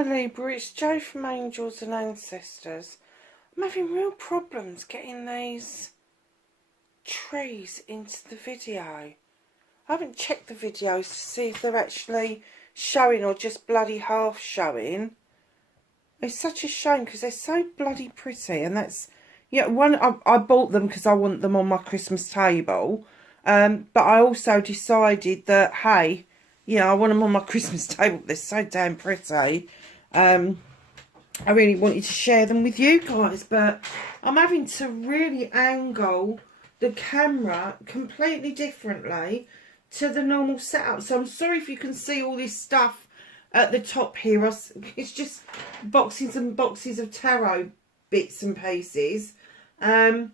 Hi Libra, it's Jo from Angels and Ancestors. I'm having real problems getting these trees into the video. I haven't checked the videos to see if they're actually showing or just bloody half showing. It's such a shame because they're so bloody pretty, and that's, yeah, I bought them because I want them on my Christmas table, but I also decided that, hey, I want them on my Christmas table. They're so damn pretty. I really wanted to share them with you guys, but I'm having to really angle the camera completely differently to the normal setup. So I'm sorry if you can see all this stuff at the top here. It's just boxes and boxes of tarot bits and pieces. Yeah,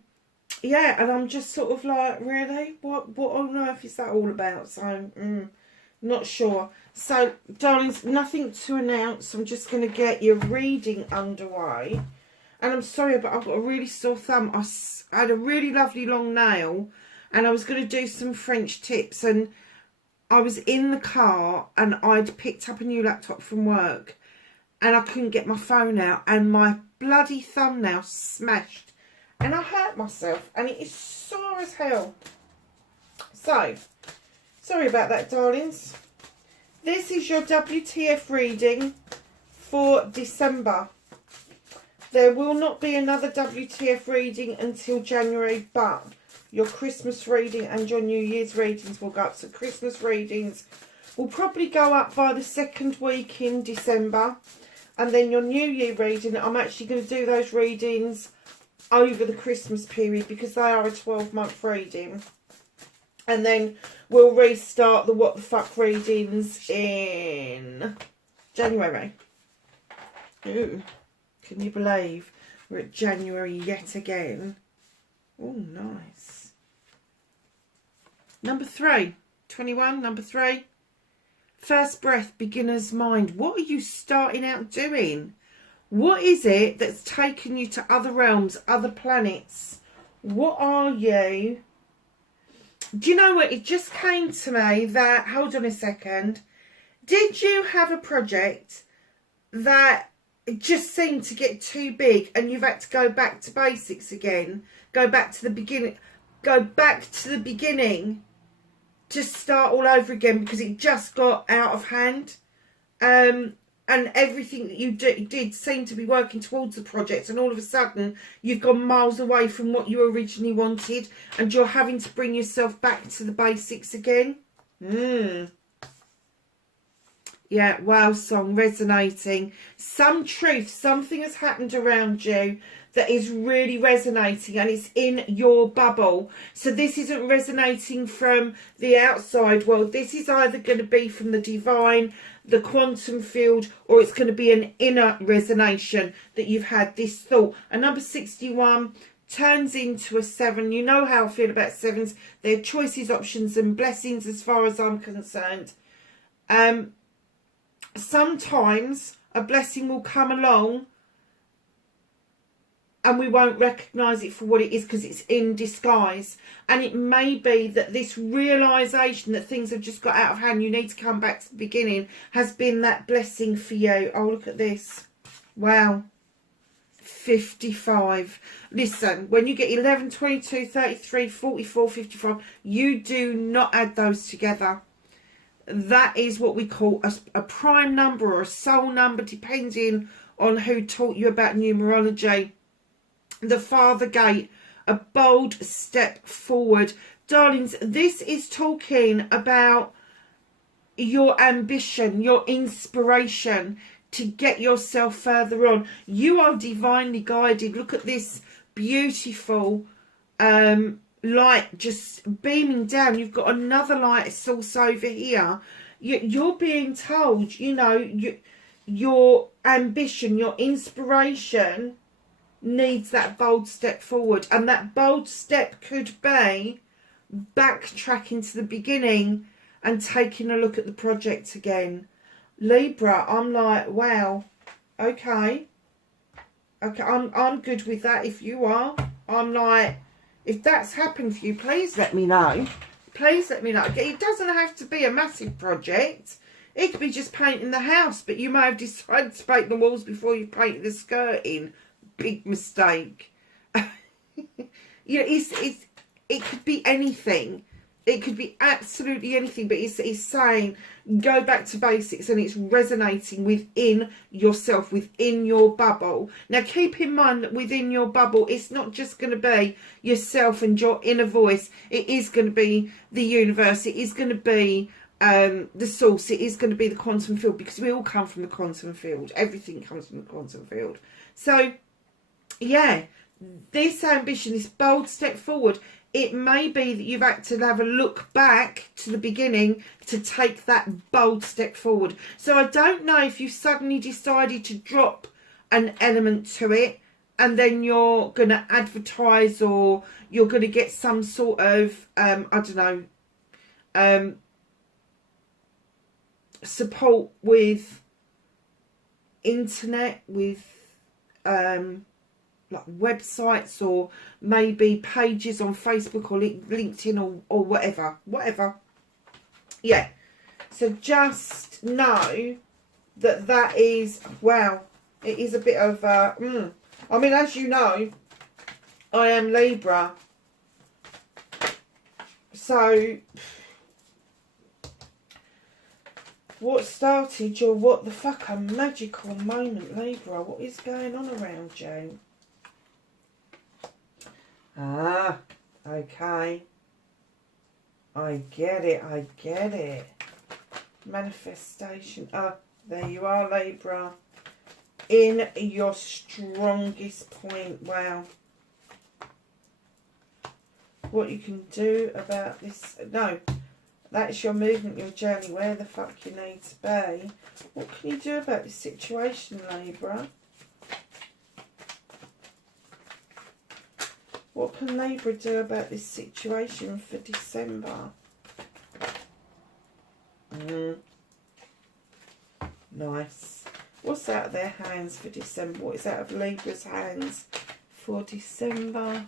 and I'm just sort of like, really? What on earth is that all about? So, not sure. So, darlings, nothing to announce. I'm just going to get your reading underway. And I'm sorry, but I've got a really sore thumb. I had a really lovely long nail, and I was going to do some French tips, and I was in the car, and I'd picked up a new laptop from work, and I couldn't get my phone out, and my bloody thumbnail smashed, and I hurt myself, and it is sore as hell. So, sorry about that, darlings. This is your WTF reading for December. There will not be another WTF reading until January, but your Christmas reading and your New Year's readings will go up. So Christmas readings will probably go up by the second week in December. And then your New Year reading, I'm actually going to do those readings over the Christmas period because they are a 12-month reading. And then we'll restart the What the Fuck readings in January. Ooh, can you believe we're at January yet again? Oh, nice. Number 3, 21, number 3. First breath, beginner's mind. What are you starting out doing? What is it that's taken you to other realms, other planets? What are you? Do you know what? It just came to me that, hold on a second. Did you have a project that just seemed to get too big and you've had to go back to basics again? Go back to the beginning. Go back to the beginning to start all over again because it just got out of hand. And everything that you did seemed to be working towards the project, and all of a sudden you've gone miles away from what you originally wanted, and you're having to bring yourself back to the basics again. Yeah, wow, song resonating. Some truth, something has happened around you that is really resonating, and it's in your bubble. So this isn't resonating from the outside world. This is either going to be from the divine, the quantum field, or it's going to be an inner resonation that you've had this thought. A number 61 turns into a 7. You know how I feel about 7s. They're choices, options and blessings as far as I'm concerned. Sometimes a blessing will come along and we won't recognise it for what it is because it's in disguise. And it may be that this realisation that things have just got out of hand, you need to come back to the beginning, has been that blessing for you. Oh, look at this. Wow. 55. Listen, when you get 11, 22, 33, 44, 55, you do not add those together. That is what we call a prime number or a soul number, depending on who taught you about numerology. The Father Gate, a bold step forward. Darlings, this is talking about your ambition, your inspiration to get yourself further on. You are divinely guided. Look at this beautiful light just beaming down. You've got another light source over here. You're being told, your ambition, your inspiration needs that bold step forward, and that bold step could be backtracking to the beginning and taking a look at the project again. Libra, I'm like, wow, okay, I'm good with that. If you are, I'm like, if that's happened for you, please let me know. Please let me know. It doesn't have to be a massive project. It could be just painting the house, but you may have decided to paint the walls before you painted the skirting. Big mistake. You know, it could be anything. It could be absolutely anything, but it's saying go back to basics, and it's resonating within yourself, within your bubble. Now, keep in mind that within your bubble, it's not just going to be yourself and your inner voice. It is going to be the universe. It is going to be the source. It is going to be the quantum field, because we all come from the quantum field. Everything comes from the quantum field. So, yeah, this ambition, this bold step forward, it may be that you've had to have a look back to the beginning to take that bold step forward. So I don't know if you suddenly decided to drop an element to it, and then you're going to advertise, or you're going to get some sort of, I don't know, support with internet, with like websites, or maybe pages on Facebook or LinkedIn, or whatever. Yeah, so just know that is, wow, it is a bit of I mean, as you know, I am Libra, so what started your what the fuck a magical moment, Libra? What is going on around you? Ah, okay. I get it. Manifestation. Ah, there you are, Libra. In your strongest point. Wow. What you can do about this. No, that's your movement, your journey, where the fuck you need to be. What can you do about this situation, Libra? What can Libra do about this situation for December? Nice. What's out of their hands for December? What is out of Libra's hands for December?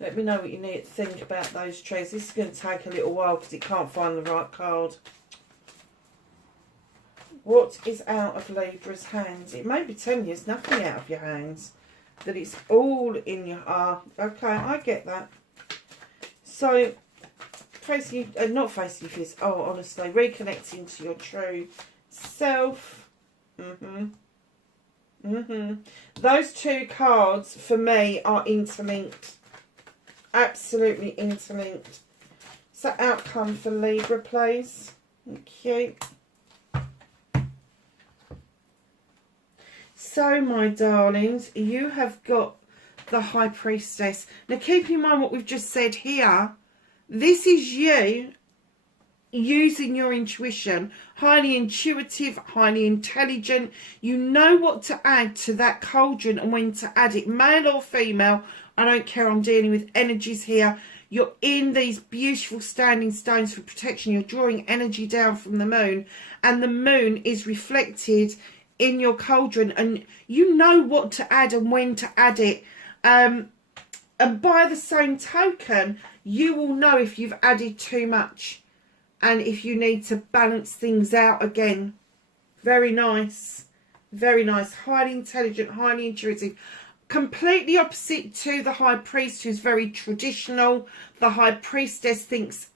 Let me know what you need to think about those trees. This is going to take a little while because it can't find the right card. What is out of Libra's hands? It may be telling you there's nothing out of your hands. That it's all in your... okay, I get that. So, facing you... not facing your fears. Oh, honestly. Reconnecting to your true self. Those two cards, for me, are interlinked. Absolutely interlinked. So outcome for Libra, please. Thank you. So, my darlings, you have got the High Priestess. Now, keep in mind what we've just said here. This is you using your intuition. Highly intuitive, highly intelligent. You know what to add to that cauldron and when to add it. Male or female, I don't care. I'm dealing with energies here. You're in these beautiful standing stones for protection. You're drawing energy down from the moon. And the moon is reflected in your cauldron. And you know what to add and when to add it. And by the same token, you will know if you've added too much. And if you need to balance things out again. Very nice. Very nice. Highly intelligent, highly intuitive. Completely opposite to the High Priest, who's very traditional. The High Priestess thinks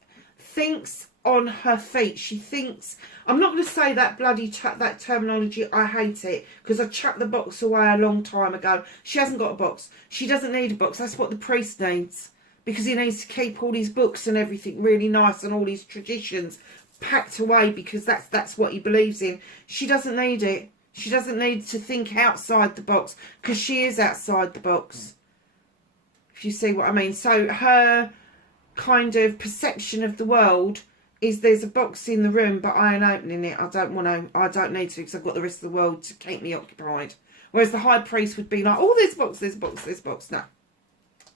on her feet. She thinks... I'm not going to say that bloody that terminology. I hate it. Because I chucked the box away a long time ago. She hasn't got a box. She doesn't need a box. That's what the priest needs. Because he needs to keep all his books and everything really nice. And all his traditions packed away. Because that's what he believes in. She doesn't need it. She doesn't need to think outside the box, because she is outside the box, if you see what I mean. So her kind of perception of the world is there's a box in the room, but I ain't opening it. I don't need to, because I've got the rest of the world to keep me occupied. Whereas the High Priest would be like, oh, this box.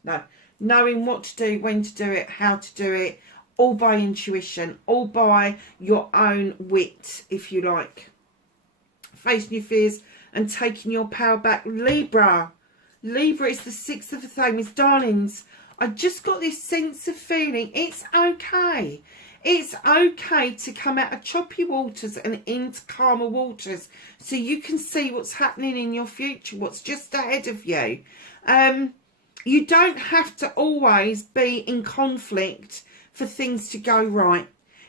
No. Knowing what to do, when to do it, how to do it, all by intuition, all by your own wit, if you like. Facing your fears and taking your power back. Libra. Libra is the 6th of the Thames. Darlings, I just got this sense of feeling it's okay. It's okay to come out of choppy waters and into calmer waters, so you can see what's happening in your future, what's just ahead of you. You don't have to always be in conflict for things to go right.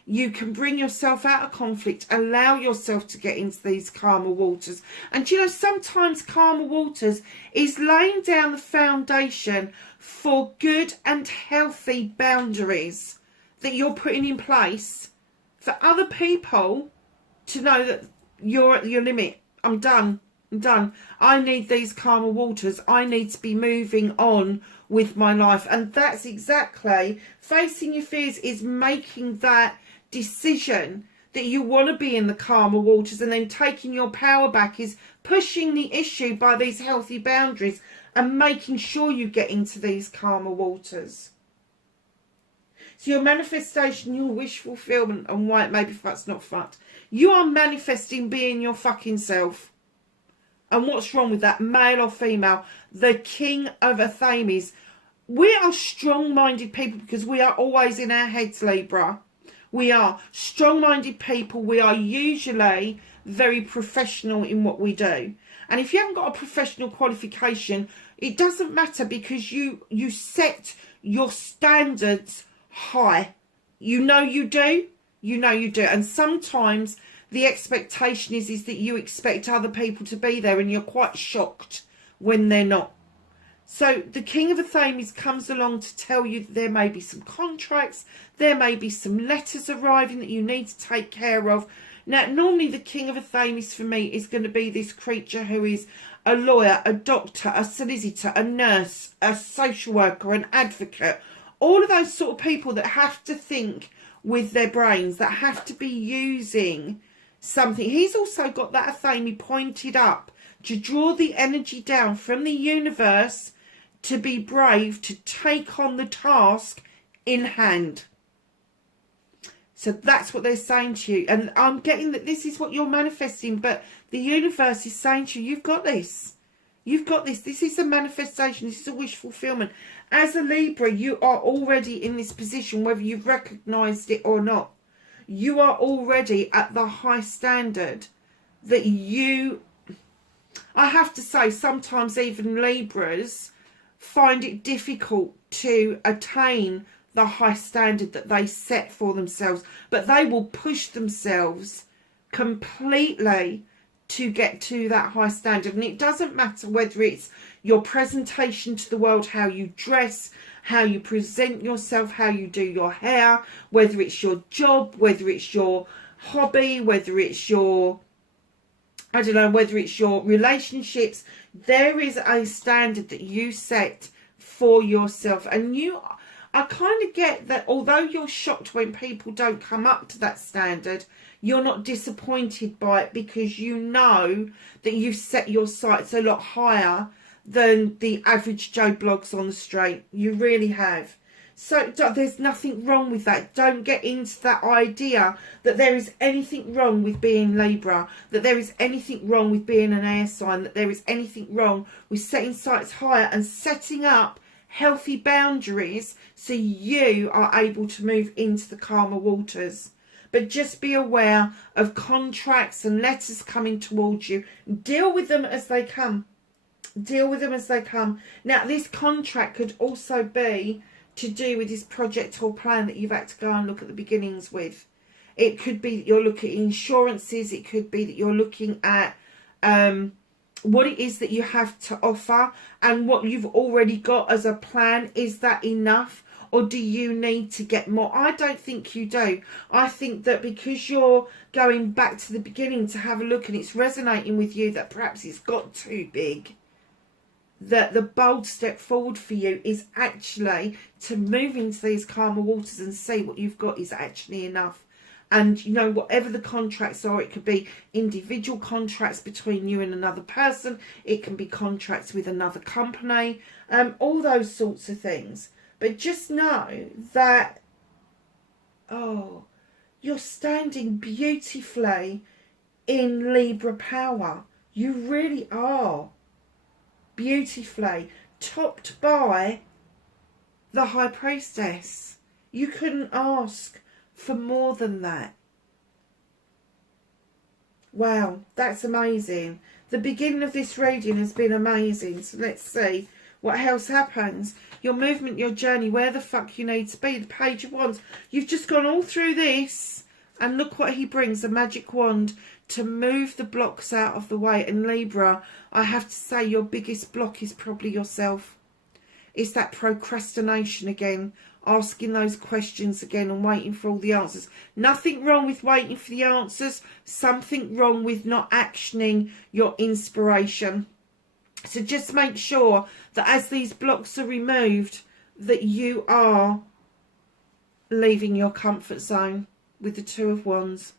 You can bring yourself out of conflict, allow yourself to get into these calmer waters. And you know, sometimes calmer waters is laying down the foundation for good and healthy boundaries that you're putting in place for other people to know that you're at your limit. I'm done. I'm done. I need these calmer waters. I need to be moving on with my life. And that's exactly, facing your fears is making that decision that you want to be in the calmer waters, and then taking your power back is pushing the issue by these healthy boundaries and making sure you get into these calmer waters. So your manifestation, your wish fulfillment, and why it may be fucked, not fucked. You are manifesting being your fucking self. And what's wrong with that, male or female? The king of a Thames. We are strong-minded people because we are always in our heads, Libra. We are strong-minded people. We are usually very professional in what we do. And if you haven't got a professional qualification, it doesn't matter, because you set your standards high. You know you do. You know you do. And sometimes the expectation is that you expect other people to be there, and you're quite shocked when they're not. So the King of a Thames comes along to tell you that there may be some contracts, there may be some letters arriving that you need to take care of. Now, normally the King of a Thames for me is going to be this creature who is a lawyer, a doctor, a solicitor, a nurse, a social worker, an advocate. All of those sort of people that have to think with their brains, that have to be using something. He's also got that Athame pointed up to draw the energy down from the universe, to be brave, to take on the task in hand. So that's what they're saying to you. And I'm getting that this is what you're manifesting, but the universe is saying to you, you've got this. You've got this. This is a manifestation. This is a wish fulfillment. As a Libra, you are already in this position, whether you've recognised it or not. You are already at the high standard that you... I have to say, sometimes even Libras find it difficult to attain the high standard that they set for themselves, but they will push themselves completely to get to that high standard. And it doesn't matter whether it's your presentation to the world, how you dress, how you present yourself, how you do your hair, whether it's your job, whether it's your hobby, whether it's your, I don't know, whether it's your relationships. There is a standard that you set for yourself. And I kind of get that although you're shocked when people don't come up to that standard, you're not disappointed by it, because you know that you've set your sights a lot higher than the average Joe Blogs on the street. You really have. So there's nothing wrong with that. Don't get into that idea that there is anything wrong with being Libra, that there is anything wrong with being an air sign, that there is anything wrong with setting sights higher and setting up healthy boundaries so you are able to move into the calmer waters. But just be aware of contracts and letters coming towards you. Deal with them as they come. Deal with them as they come. Now, this contract could also be to do with this project or plan that you've had to go and look at the beginnings with. It could be that you're looking at insurances. It could be that you're looking at what it is that you have to offer and what you've already got as a plan. Is that enough? Or do you need to get more? I don't think you do. I think that because you're going back to the beginning to have a look and it's resonating with you that perhaps it's got too big, that the bold step forward for you is actually to move into these calmer waters and see what you've got is actually enough. And, you know, whatever the contracts are, it could be individual contracts between you and another person. It can be contracts with another company, all those sorts of things. But just know that, you're standing beautifully in Libra power. You really are beautifully topped by the High Priestess. You couldn't ask for more than that. Wow, that's amazing. The beginning of this reading has been amazing. So let's see what else happens. Your movement, your journey, where the fuck you need to be. The Page of Wands. You've just gone all through this. And look what he brings, a magic wand to move the blocks out of the way. And Libra, I have to say your biggest block is probably yourself. It's that procrastination again. Asking those questions again and waiting for all the answers. Nothing wrong with waiting for the answers. Something wrong with not actioning your inspiration. So just make sure that as these blocks are removed, that you are leaving your comfort zone with the Two of Wands.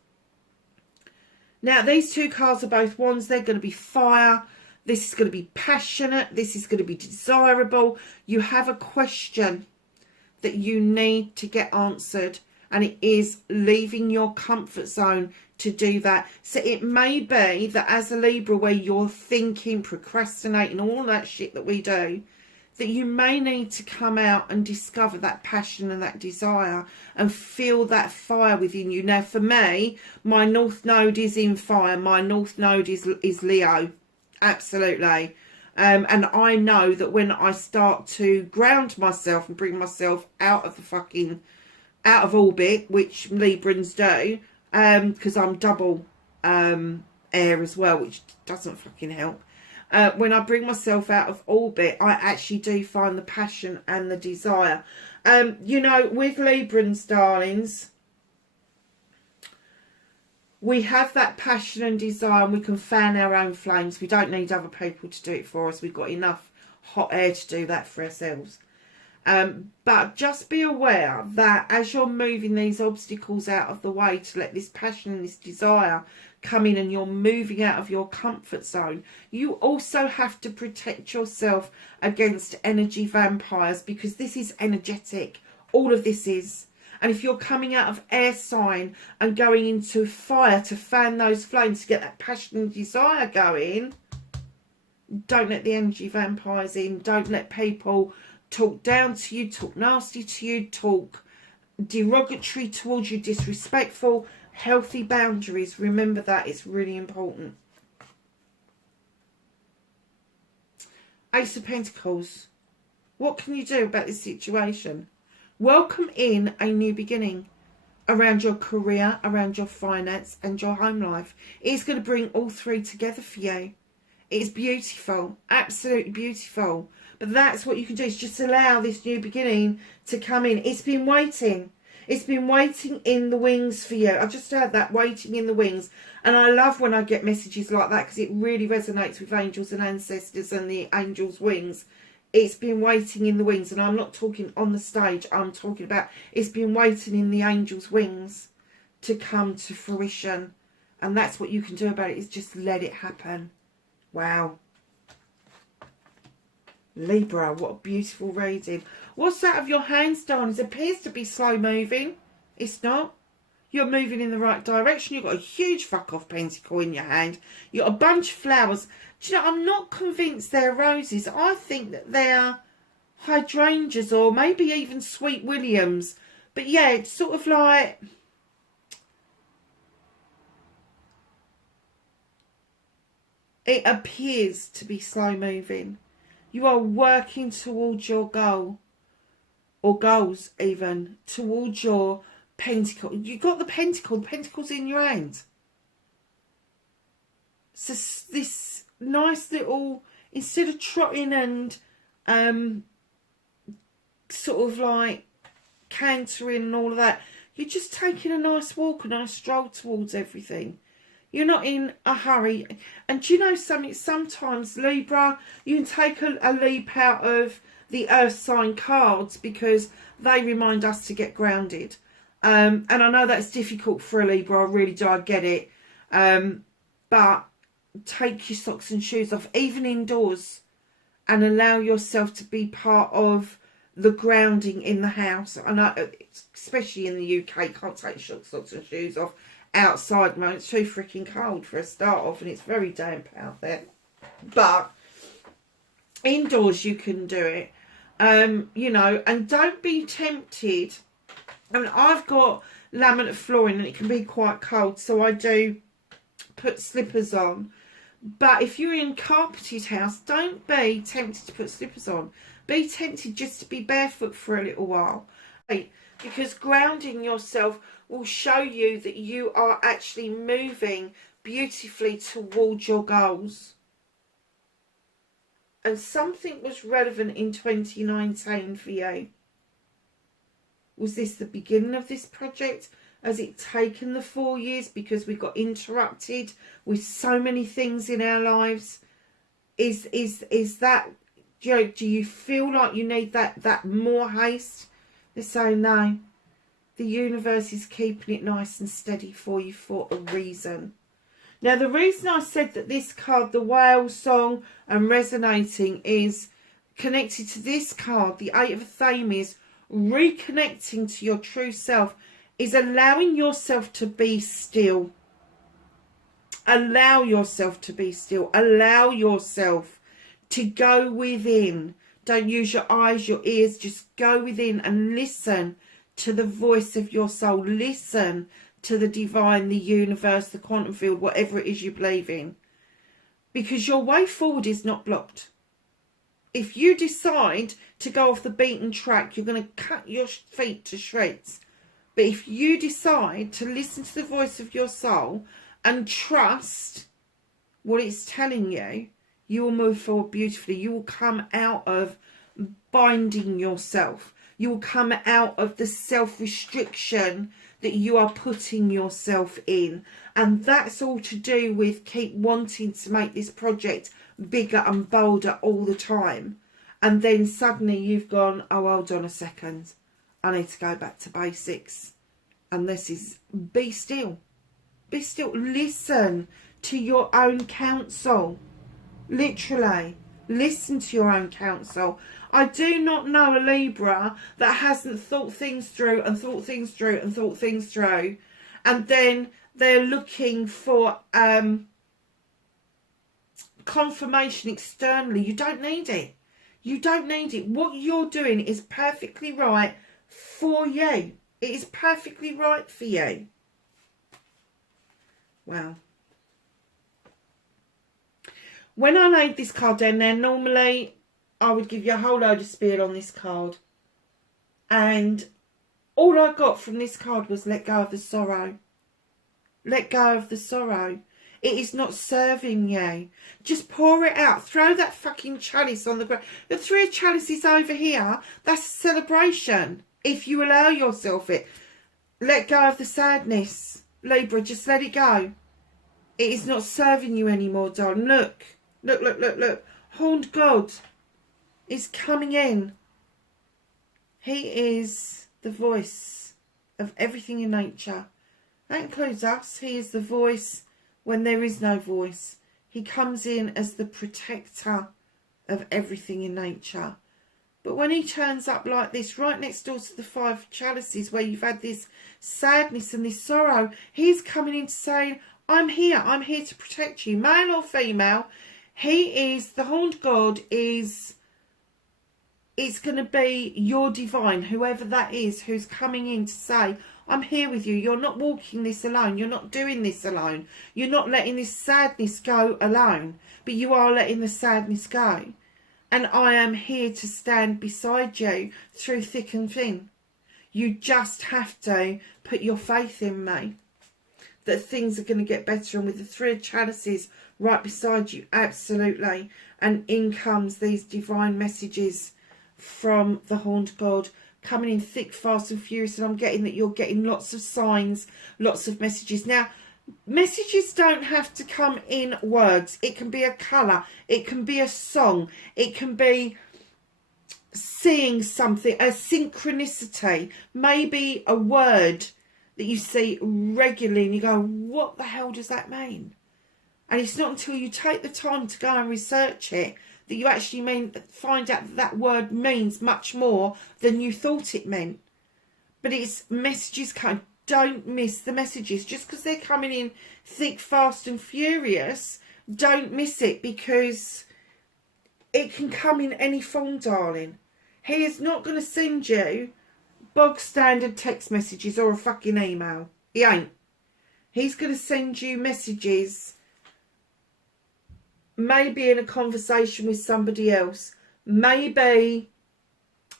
Now, these two cards are both wands. They're going to be fire. This is going to be passionate. This is going to be desirable. You have a question that you need to get answered, and it is leaving your comfort zone to do that. So it may be that as a Libra, where you're thinking, procrastinating, all that shit that we do, that you may need to come out and discover that passion and that desire and feel that fire within you. Now, for me, my North Node is in fire. My North Node is Leo. Absolutely. And I know that when I start to ground myself and bring myself out of orbit, which Librans do, because I'm double air as well, which doesn't fucking help. When I bring myself out of orbit, I actually do find the passion and the desire. You know, with Librans, darlings, we have that passion and desire, and we can fan our own flames. We don't need other people to do it for us. We've got enough hot air to do that for ourselves. But just be aware that as you're moving these obstacles out of the way to let this passion and this desire come in, and you're moving out of your comfort zone, you also have to protect yourself against energy vampires, because this is energetic. All of this is. And if you're coming out of air sign and going into fire to fan those flames, to get that passion and desire going, don't let the energy vampires in. Don't let people talk down to you, talk nasty to you, talk derogatory towards you, disrespectful. Healthy boundaries. Remember that. It's really important. Ace of Pentacles. What can you do about this situation? Welcome in a new beginning around your career, around your finance and your home life. It's going to bring all three together for you. It's beautiful. Absolutely beautiful. But that's what you can do, is just allow this new beginning to come in. It's been waiting. It's been waiting in the wings for you. I just heard that, waiting in the wings. And I love when I get messages like that, because it really resonates with angels and ancestors and the angels' wings. It's been waiting in the wings. And I'm not talking on the stage. I'm talking about it's been waiting in the angels' wings to come to fruition. And that's what you can do about it, is just let it happen. Wow. Libra, what a beautiful reading. What's that of your hands, darlings? It appears to be slow moving. It's not. You're moving in the right direction. You've got a huge fuck off pentacle in your hand. You've got a bunch of flowers. Do you know, I'm not convinced they're roses. I think that they're hydrangeas, or maybe even sweet williams. But yeah, it's sort of like, it appears to be slow moving. You are working towards your goal, or goals even, towards your pentacle. You've got the pentacle's in your hand. So this nice little, instead of trotting and sort of like cantering and all of that, you're just taking a nice walk, a nice stroll towards everything. You're not in a hurry. And do you know something? Sometimes, Libra, you can take a leap out of the earth sign cards, because they remind us to get grounded. And I know that's difficult for a Libra. I really do. I get it. But take your socks and shoes off, even indoors, and allow yourself to be part of the grounding in the house. And especially in the UK, can't take socks and shoes off outside. No, it's too freaking cold for a start off, and it's very damp out there. But indoors you can do it. You know, and don't be tempted. I mean, I've got laminate flooring and it can be quite cold, so I do put slippers on. But if you're in a carpeted house, don't be tempted to put slippers on. Be tempted just to be barefoot for a little while. Because grounding yourself will show you that you are actually moving beautifully towards your goals. And something was relevant in 2019 for you. Was this the beginning of this project? Has it taken the 4 years because we got interrupted with so many things in our lives? Is that, you know, do you feel like you need that more haste? They're saying no. The universe is keeping it nice and steady for you for a reason. Now, the reason I said that this card, the whale song and resonating, is connected to this card, the Eight of Thames, reconnecting to your true self, is allowing yourself to be still. Allow yourself to be still. Allow yourself to go within. Don't use your eyes, your ears. Just go within and listen to the voice of your soul. Listen to the divine, the universe, the quantum field, whatever it is you believe in. Because your way forward is not blocked. If you decide to go off the beaten track, you're going to cut your feet to shreds. But if you decide to listen to the voice of your soul and trust what it's telling you, you will move forward beautifully. You will come out of binding yourself. You will come out of the self-restriction that you are putting yourself in. And that's all to do with keep wanting to make this project bigger and bolder all the time. And then suddenly you've gone, oh, hold on a second. I need to go back to basics. And this is, be still. Be still. Listen to your own counsel. Literally. Listen to your own counsel. I do not know a Libra that hasn't thought things through and thought things through and thought things through. And then they're looking for confirmation externally. You don't need it. You don't need it. What you're doing is perfectly right for you. It is perfectly right for you. Wow. When I laid this card down there, normally I would give you a whole load of spiel on this card. And all I got from this card was let go of the sorrow. Let go of the sorrow. It is not serving you. Just pour it out. Throw that fucking chalice on the ground. The Three of Chalices over here, that's a celebration. If you allow yourself it. Let go of the sadness. Libra, just let it go. It is not serving you anymore, darling. Look. Look, look, look, look. Horned God is coming in. He is the voice of everything in nature. That includes us. He is the voice when there is no voice. He comes in as the protector of everything in nature. But when he turns up like this, right next door to the Five of Chalices, where you've had this sadness and this sorrow, he's coming in to say, I'm here to protect you, male or female. He is, the Horned God is, it's going to be your divine, whoever that is, who's coming in to say, I'm here with you. You're not walking this alone. You're not doing this alone. You're not letting this sadness go alone, but you are letting the sadness go. And I am here to stand beside you through thick and thin. You just have to put your faith in me that things are going to get better. And with the Three of Chalices right beside you, absolutely. And in comes these divine messages from the Horned God, coming in thick, fast and furious. And I'm getting that you're getting lots of signs, lots of messages. Now, messages don't have to come in words. It can be a colour. It can be a song. It can be seeing something, a synchronicity. Maybe a word that you see regularly and you go, what the hell does that mean? And it's not until you take the time to go and research it that you actually find out that that word means much more than you thought it meant. But it's messages coming. don't miss the messages. Just because they're coming in thick, fast and furious, don't miss it, because it can come in any form, darling. He is not going to send you bog standard text messages or a fucking email. He ain't. He's going to send you messages, maybe in a conversation with somebody else, maybe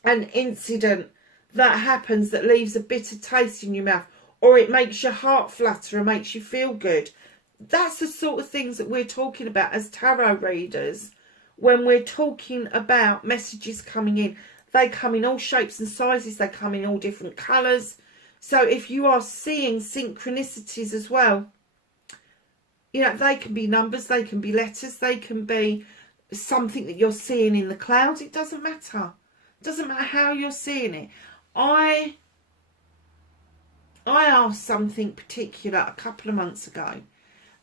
an incident that happens that leaves a bitter taste in your mouth, or it makes your heart flutter and makes you feel good. That's the sort of things that we're talking about as tarot readers when we're talking about messages coming in. They come in all shapes and sizes, they come in all different colours. So if you are seeing synchronicities as well, you know, they can be numbers, they can be letters, they can be something that you're seeing in the clouds. It doesn't matter. It doesn't matter how you're seeing it. I asked something particular a couple of months ago,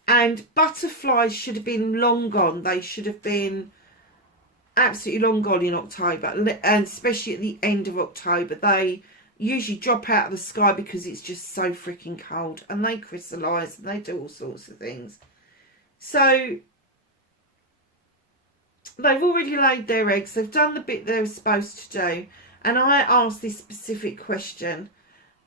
and butterflies should have been long gone. They should have been absolutely long gone in October, and especially at the end of October. They usually drop out of the sky because it's just so freaking cold, and they crystallise and they do all sorts of things. So they've already laid their eggs, they've done the bit they were supposed to do, and I asked this specific question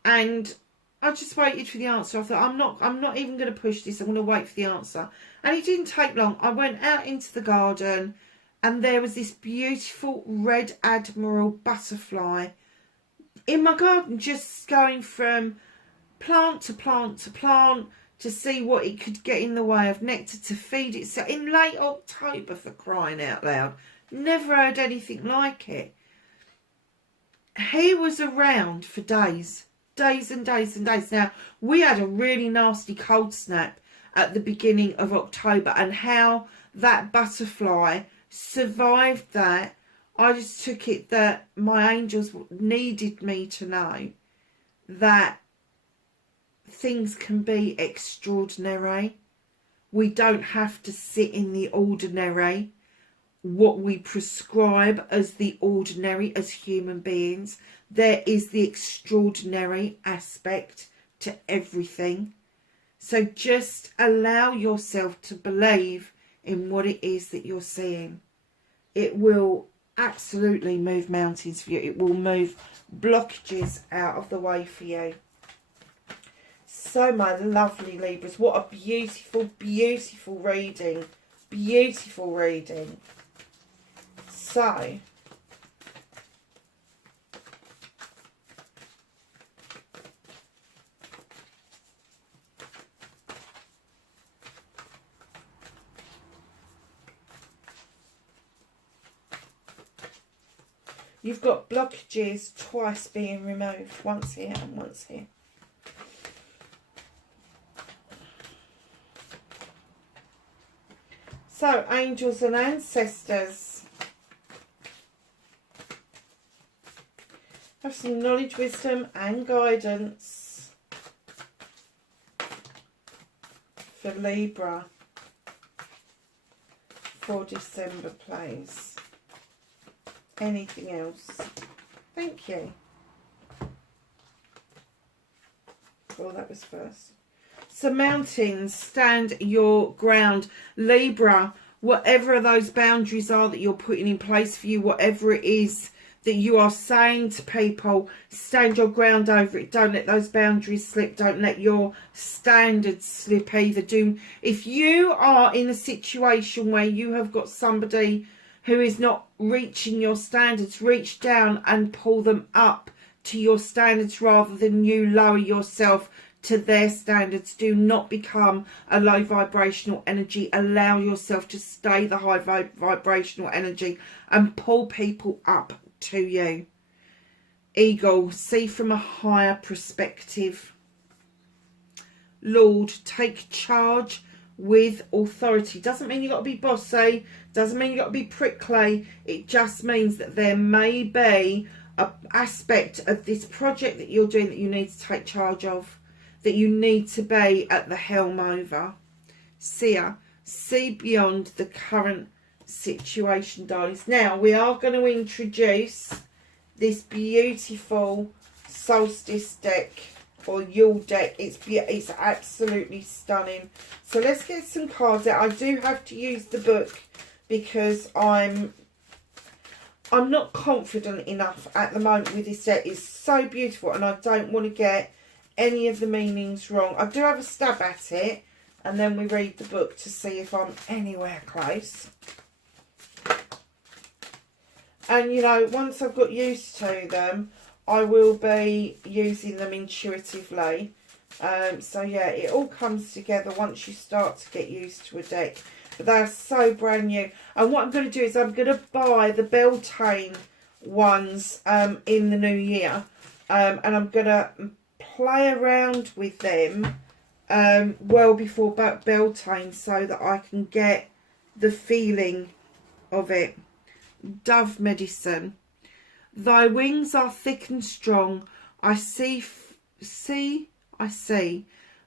and I just waited for the answer. I thought, I'm not even going to push this, I'm going to wait for the answer. And it didn't take long. I went out into the garden and there was this beautiful red admiral butterfly in my garden, just going from plant to plant to plant to see what it could get in the way of nectar to feed itself in late October, for crying out loud. Never heard anything like it. He was around for days and days and days. Now, we had a really nasty cold snap at the beginning of October, and how that butterfly survived that, I just took it that my angels needed me to know that things can be extraordinary. We don't have to sit in the ordinary, what we prescribe as the ordinary as human beings. There is the extraordinary aspect to everything. So just allow yourself to believe in what it is that you're seeing. It will absolutely move mountains for you. It will move blockages out of the way for you. So my lovely Libras, what a beautiful, beautiful reading. Beautiful reading. So, you've got blockages twice being removed, once here and once here. So, angels and ancestors, have some knowledge, wisdom and guidance for Libra for December, please. Anything else? Thank you. Oh, that was first. So mountains, stand your ground. Libra, whatever those boundaries are that you're putting in place for you, whatever it is that you are saying to people, stand your ground over it. Don't let those boundaries slip. Don't let your standards slip either. If you are in a situation where you have got somebody who is not reaching your standards, reach down and pull them up to your standards rather than you lower yourself to their standards. Do not become a low vibrational energy. Allow yourself to stay the high vibrational energy and pull people up to you. Eagle, see from a higher perspective. Lord, take charge with authority. Doesn't mean you've got to be bossy, doesn't mean you've got to be prickly. It just means that there may be an aspect of this project that you're doing that you need to take charge of, that you need to be at the helm over. Seer, see beyond the current situation, darlings. Now we are going to introduce this beautiful solstice deck or Yule deck. It's absolutely stunning. So let's get some cards out. I do have to use the book because I'm not confident enough at the moment with this deck. It's so beautiful and I don't want to get any of the meanings wrong. I do have a stab at it and then we read the book to see if I'm anywhere close. And you know, once I've got used to them, I will be using them intuitively. So yeah, it all comes together once you start to get used to a deck. But they're so brand new. And what I'm going to do is I'm going to buy the Beltane ones in the new year. And I'm going to play around with them well before Beltane so that I can get the feeling of it. Dove medicine. Thy wings are thick and strong. I see,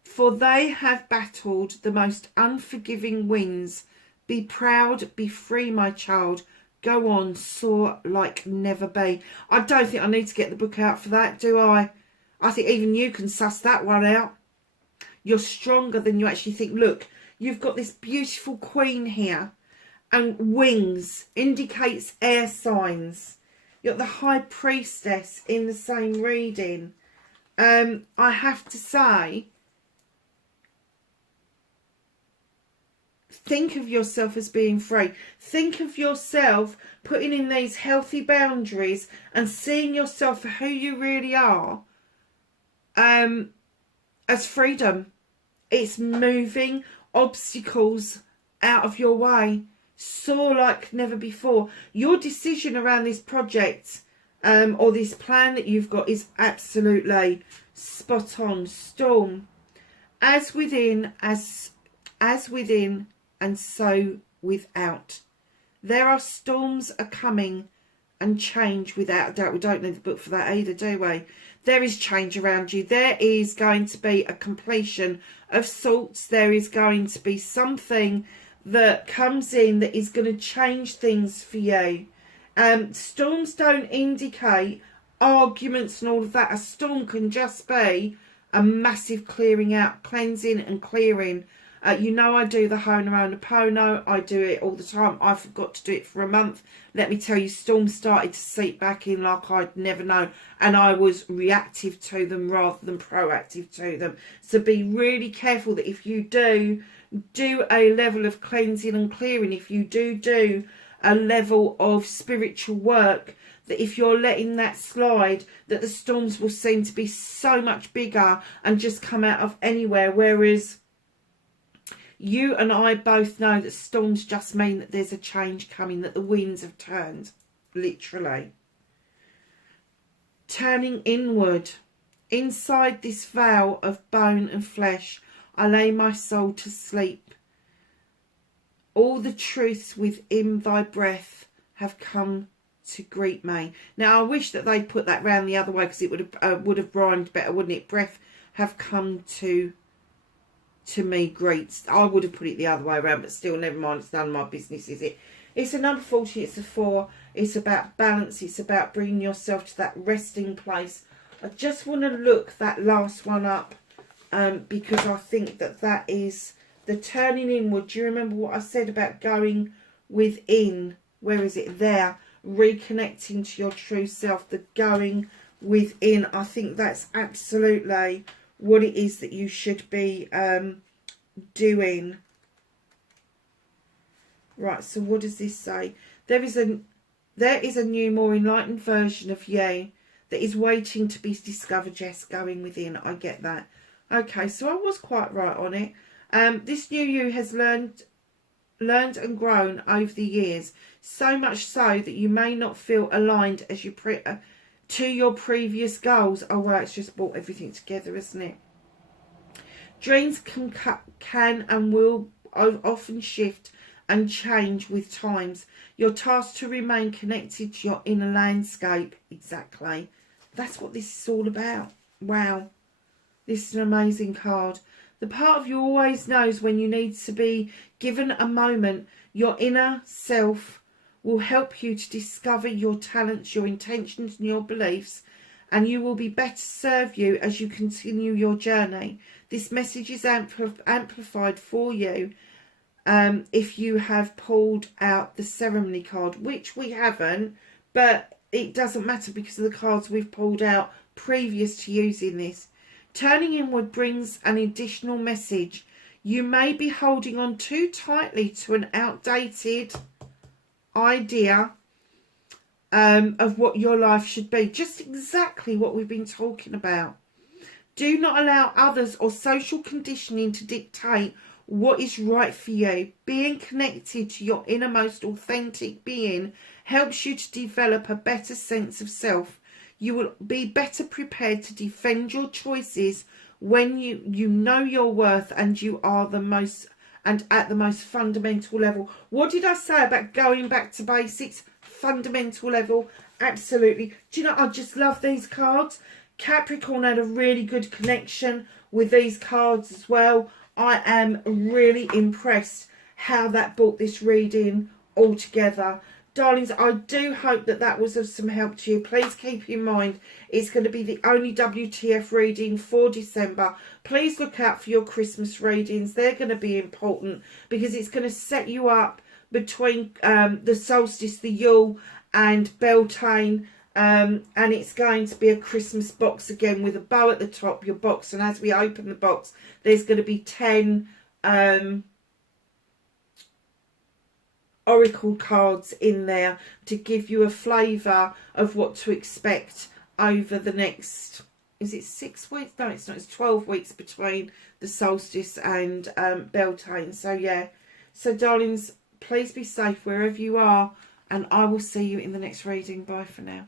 for they have battled the most unforgiving winds. Be proud, be free, my child. Go on, soar like never be. I don't think I need to get the book out for that, do I? I think even you can suss that one out. You're stronger than you actually think. Look, you've got this beautiful queen here. And wings indicates air signs. You've got the High Priestess in the same reading. I have to say, think of yourself as being free. Think of yourself putting in these healthy boundaries and seeing yourself for who you really are as freedom. It's moving obstacles out of your way. Soar like never before. Your decision around this project or this plan that you've got is absolutely spot on. Storm. As within, as within, and so without. There are storms are coming and change without a doubt. We don't need the book for that either, do we? There is change around you. There is going to be a completion of sorts. There is going to be something that comes in that is going to change things for you. Storms don't indicate arguments and all of that. A storm can just be a massive clearing out, cleansing and clearing. You know I do the Ho'oponopono. I do it all the time. I forgot to do it for a month. Let me tell you, storms started to seep back in like I'd never known. And I was reactive to them rather than proactive to them. So be really careful that if you do a level of cleansing and clearing, if you do a level of spiritual work, that if you're letting that slide, that the storms will seem to be so much bigger and just come out of anywhere. Whereas you and I both know that storms just mean that there's a change coming, that the winds have turned, literally. Turning inward. Inside this veil of bone and flesh, I lay my soul to sleep. All the truths within thy breath have come to greet me. Now, I wish that they'd put that round the other way because it would have rhymed better, wouldn't it? Breath have come to me greets. I would have put it the other way around, but still, never mind. It's none of my business, is it? It's a number 40. It's a 4. It's about balance. It's about bringing yourself to that resting place. I just want to look that last one up. Because I think that is the turning inward. Do you remember what I said about going within? Where is it? There. Reconnecting to your true self. The going within. I think that's absolutely what it is that you should be doing. Right, so what does this say? There is a new, more enlightened version of you that is waiting to be discovered. Yes, going within. I get that. Okay, so I was quite right on it. This new you has learned and grown over the years, so much so that you may not feel aligned as you to your previous goals. Oh wow, it's just brought everything together, isn't it? Dreams can and will often shift and change with times. You're tasked to remain connected to your inner landscape. Exactly. That's what this is all about. Wow. This is an amazing card. The part of you always knows when you need to be given a moment. Your inner self will help you to discover your talents, your intentions and your beliefs. and you will be better serve you as you continue your journey. This message is amplified for you if you have pulled out the ceremony card, which we haven't, but it doesn't matter because of the cards we've pulled out previous to using this. Turning inward brings an additional message. You may be holding on too tightly to an outdated idea of what your life should be. Just exactly what we've been talking about. Do not allow others or social conditioning to dictate what is right for you. Being connected to your innermost authentic being helps you to develop a better sense of self. You will be better prepared to defend your choices when you know your worth and you are the most, and at the most fundamental level. What did I say about going back to basics? Fundamental level, absolutely. Do you know, I just love these cards. Capricorn had a really good connection with these cards as well. I am really impressed how that brought this reading all together. Darlings, I do hope that that was of some help to you. Please keep in mind, it's going to be the only WTF reading for December. Please look out for your Christmas readings. They're going to be important because it's going to set you up between the solstice, the Yule and Beltane. And it's going to be a Christmas box again with a bow at the top, your box. And as we open the box, there's going to be 10... oracle cards in there to give you a flavour of what to expect over the next, is it 6 weeks? No, it's not. It's 12 weeks between the solstice and Beltane. So yeah, so darlings, please be safe wherever you are, and I will see you in the next reading. Bye for now.